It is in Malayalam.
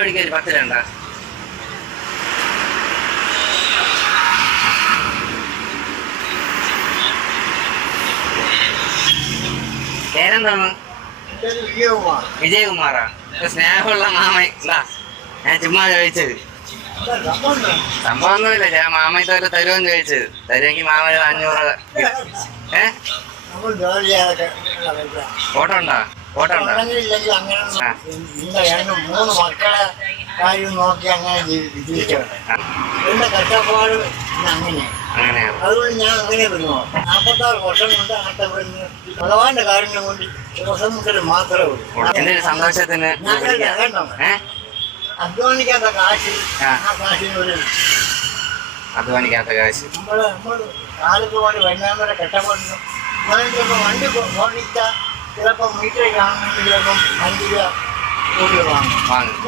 കുടിക്കാൻ 10 രൂപ ഉണ്ടോ? പേരെന്താണ്? വിജയകുമാറാ? സ്നേഹമുള്ള മാമൻ എന്താ? ഞാൻ ചുമ്മാ ചോദിച്ചത്. സംഭവമൊന്നുമില്ല, ഞാൻ മാമയത്തോട്ട് തരുമെന്ന് ചോദിച്ചത്. തരുമെങ്കിൽ മാമ 500. ഫോട്ടോ ഉണ്ടോ? ഫോട്ടോ ഉണ്ടോ? 3 മക്കളെ കാര്യം നോക്കി അങ്ങനെ ജീവിച്ചു. എന്റെ കഷ്ടപ്പാട് അങ്ങനെയാണ്. അതുകൊണ്ട് ഞാൻ അങ്ങനെ വരുമോ 46 വർഷം കൊണ്ട് അങ്ങനത്തെ ഭഗവാന്റെ കാര്യം കൊണ്ട് ദിവസം മുതൽ മാത്രമേ ഉള്ളൂ. സന്തോഷത്തിന് അധ്വാനിക്കാത്ത കാശ്, ആ കാശിനൊരു അധ്വാനിക്കാത്ത കാശ് നമ്മള് കാലത്ത് പോലെ വൈകുന്നേരം വരെ കഷ്ടപ്പെടുന്നു. ചിലപ്പോൾ വണ്ടി ഓടിച്ചാൽ ചിലപ്പോൾ മീറ്റർ കാണുന്നെങ്കിൽ ചിലപ്പം 5 രൂപ വാങ്ങും.